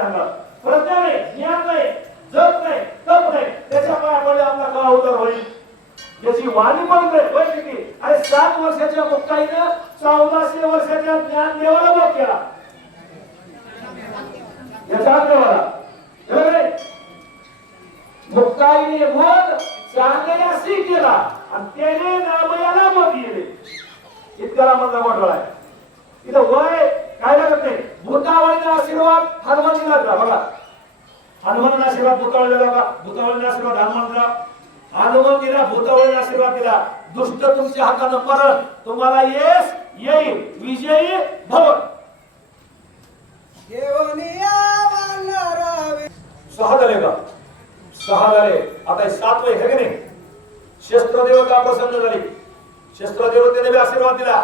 त्याच्या अंगात प्रज्ञा नाही, ज्ञान नाही, जप नाही, तप नाही, त्याच्या पायामध्ये आपला कळा उतर होईल. याची वाणी पण किती अरे 7 वर्षाच्या मुक्ताईनं 1400 वर्षाच्या ज्ञान देवाला बोध केला. याचा देवाला मुक्ताईने बोध चांगल्याशी केला आणि त्याने नामयाला बोध दिले. इतका मधला मोठा आहे. इथं वय काय लागत नाही. भूतावळीचा आशीर्वाद हनुमानजीला दिला बघा. हनुमानाला आशीर्वाद भूतावळीला दिला, भूतावळीला आशीर्वाद हनुमानला. हनुमान दिला, भूतावळीला आशीर्वाद दिला. दुष्ट तुमच्या हातानं मरण, तुम्हाला यश येईल, विजयी भव. 6 झाले का? 6 झाले. आता 7 वय आहे की नाही? शस्त्र देवता प्रसन्न झाली. शस्त्र देवतेने आशीर्वाद दिला.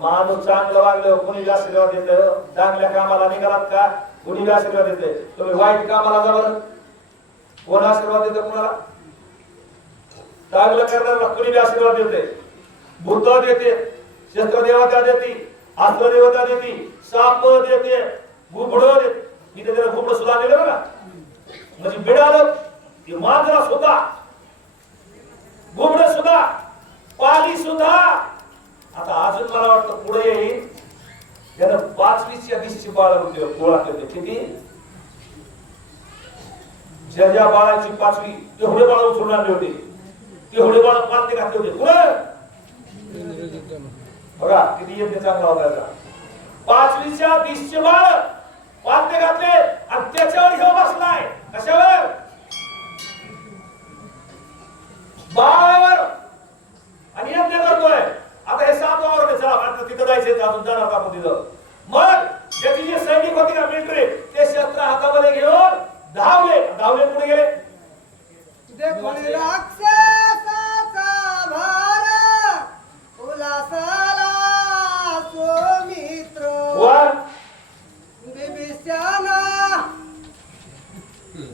माणूस चांगलं वागलं कोणी आशीर्वाद देतं. चांगल्या कामाला निघालात का कोणी आशीर्वाद देते. तुम्ही वाईट कामाला जा बरं, कोण आशीर्वाद देतं कोणाला? चांगलं करणाऱ्याला कोणी आशीर्वाद देते. भूत देते, शस्त्र देवता देते, अस्त्र देवता देते, साप देते, घुबड देते. इथे त्याला घुबड सुद्धा दिलं बघा. म्हणजे बिडालं की मांजरा सुद्धा, घुबड सुद्धा, पाली सुद्धा. आता अजून मला वाटतं पुढे येईल त्यानं 5वीच्या दिवशी बाळा होते गोळा करते. किती? ज्या बाळाची 5वी तेवढे बाळ उचलून आणले होते, तेवढे बाळ पालते घातले होते. पुढे बघा किती यज्ञ चांगला होता. 5वीच्या दिवशी बाळ पालते घातले आणि त्याच्यावर घेऊन बसलाय. कशावर? बाळावर. आणि यज्ञ करतोय. आता हे 7 वावर चला आता तिथं जायचंय, अजून जाणार आपण तिथं. मग त्याची जे सैनिक होते का मिलिटरी, ते शस्त्र हातामध्ये घेऊन धावले. धावले पुढे गेले. राक्षसाचा भार उलासला सुमित्र.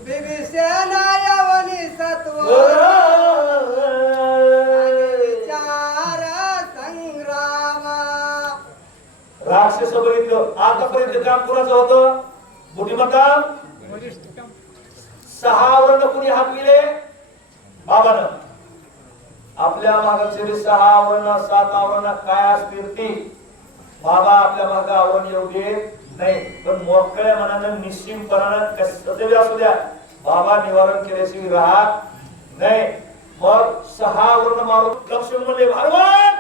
बिभीषण यवनी सत्व राक्षस बघितलं. आतापर्यंत काम कुणाचं होतं? बुद्धिमत्ता. 6 आवरण कुणी हाकविले? बाबानं. आपल्या मागचे 6 आवरण 7 आवरण काय असतील ती बाबा आपल्या मागे आवरण येऊ देत नाही. पण मोकळ्या मनानं निश्चिंतपणानं कसं असू द्या, बाबा निवारण केल्याशिवाय राहत नाही. मग 6 आवरण मारून लक्ष्मण म्हणले भारवान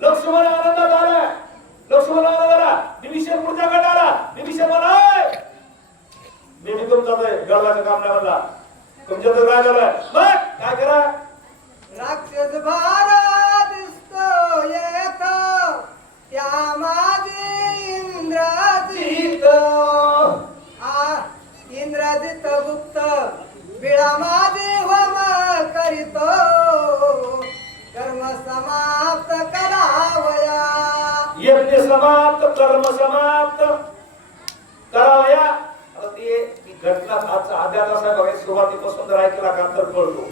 लक्ष्मण आनंदात आला. लक्ष्मण आनंद आला. विभीषण पुढच्या गट आला. विभीषण म्हणाय मी तुमचा गळवाचं काम नाही म्हणला, तुमच्या तर राज आलाय. मग काय करा? राक्षस भार दिसतो येत त्या माझे इंद्रजित. इंद्रजित गुप्त बिळा माझे होम करीतो. कर्म समाप्त करावया. यज्ञ समाप्त, कर्म समाप्त करावया. आता ती घटना आजचा अध्याय असा बघा. सुरुवातीपासून जर ऐकला का तर कळतो.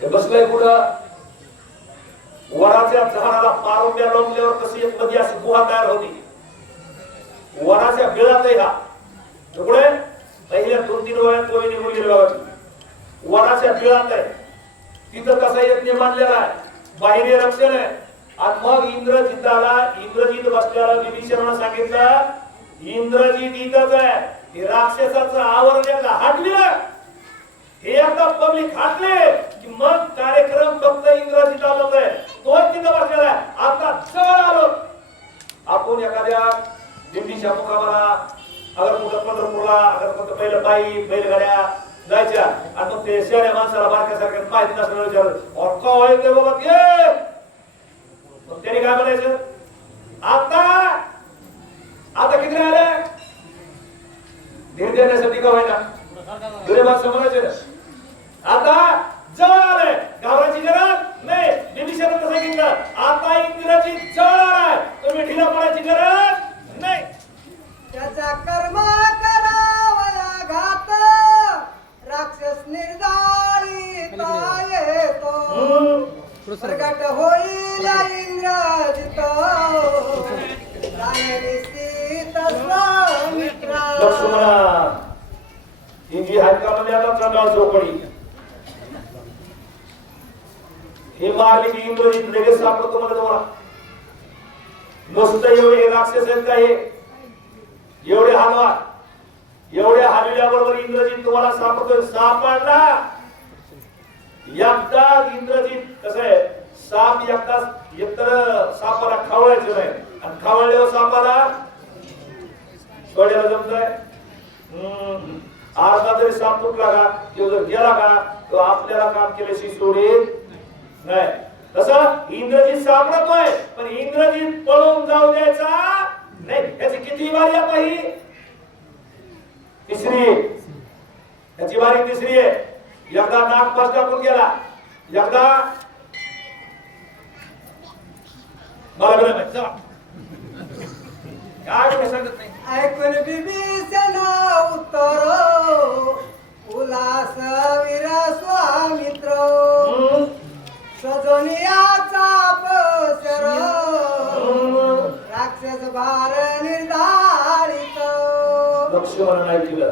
हे बसलंय कुठं? वराच्या झाडाला पारुंब्या लोंबल्यावर कशी एक मध्ये अशी गुहा तयार होती. वराच्या बिळातही हा पुढे पहिल्या 2-3 वयात तो निघून गेला. वराच्या बिळात आहे तिथं कसा यज्ञ मानलेला आहे. बाहेर रक्षण आहे. आणि मग इंद्रजिताला, इंद्रजित बसल्याला विभीषणानं सांगितलं इंद्रजित इथंच आहे. हे राक्षसाचं आवरण एकदा हटविलं, हे एकदा पब्लिक हटले की मग कार्यक्रम फक्त इंद्रजिताला होतोय. तोच तिथं बसलेला आहे. आता जवळ आलो आपण एखाद्या दिंडीच्या मुकामाला, अगर कुठं पंढरपूरला, अगर कुठं पहिलं पायी बैलगाड्या जायच्या आणि मग ते शहऱ्या माणसाला बारक्यासारख्या माहिती नसलं विचारलं और का येते बाबा ते. मग त्याने काय म्हणायचं? आता किती राहिले? धीर देण्यासाठी का व्हायना जुने माणसं म्हणायचे ना. आता जवळ आलंय, घाबरायची गरज नाही. विभीषणानं सांगितलं आता इंद्रजित जवळ आलाय, तुम्ही ढिला पडायची गरज नाही. त्याचा कर्म करावया घात राक्षस निर्धारित येतो. प्रगट होईल इंद्रजित निश्चित स्वामित्रा. लक्ष्मणा हिंदी आहेत का म्हणजे आता चंद्राळ चौकडी हे मारली की इंद्रजित लगेच सापडतो मला तुम्हाला. नुसतं एवढे राक्षस आहेत का हे एवढे हलवा एवढ्या हलविल्याबरोबर इंद्रजित तुम्हाला सापडतोय. सापडला एकदा इंद्रजित कसं आहे साप एकतर सापाला खावळायचं नाही आणि खावळल्यावर सापाला सोडायला जमतंय. अर्धा जरी साप तुटला का तो जर गेला का तो आपल्याला काम केल्याशी सोडेल नाही. तसं इंद्रजित सापडतोय पण इंद्रजित पळून जाऊ द्यायचा नाही. याची किती वारी आता ही तिसरी याची वारी तिसरी आहे. एकदा नाग पास टाकून गेला एकदा मला बरं चला काय सांगत नाही. ऐकून बिभीषण उत्तर उल्हास वीर स्वामित्र सजनियाचा पसर राक्षस भार निर्धारित. लक्ष्मण नाही केलं